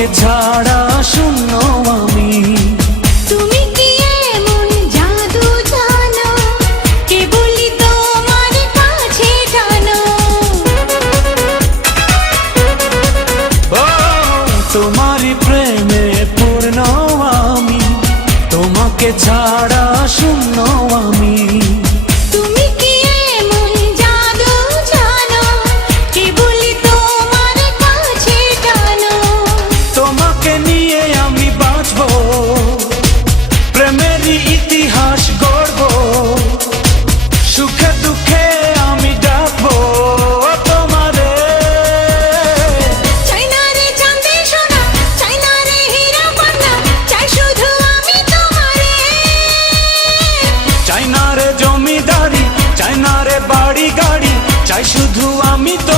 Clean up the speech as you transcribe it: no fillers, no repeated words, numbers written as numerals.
তোমাকে ছাড়া শূন্য আমি। তুমি কি এমন জাদু জানো, কেবলই তোমার কাছে জানো। ও তোমারই প্রেমে পূর্ণ আমি, তোমাকে ছাড়া শূন্য আমি। তুমি কি এমন জাদু জানো, কেবলই তোমার কাছে জানো। তোমাকে নিয়ে আমি বাঁচবো, প্রেমেরই ইতিহাস গড়বো, সুখে দুঃখে আমি ডাকবো তোমারে। চাই না রে চাঁদে সোনা, চাই না রে হীরা পান্না, চাই শুধু আমি তোমারে। চাই না রে জমিদারি, চাই না রে বাড়ি গাড়ি, চাই শুধু আমি তো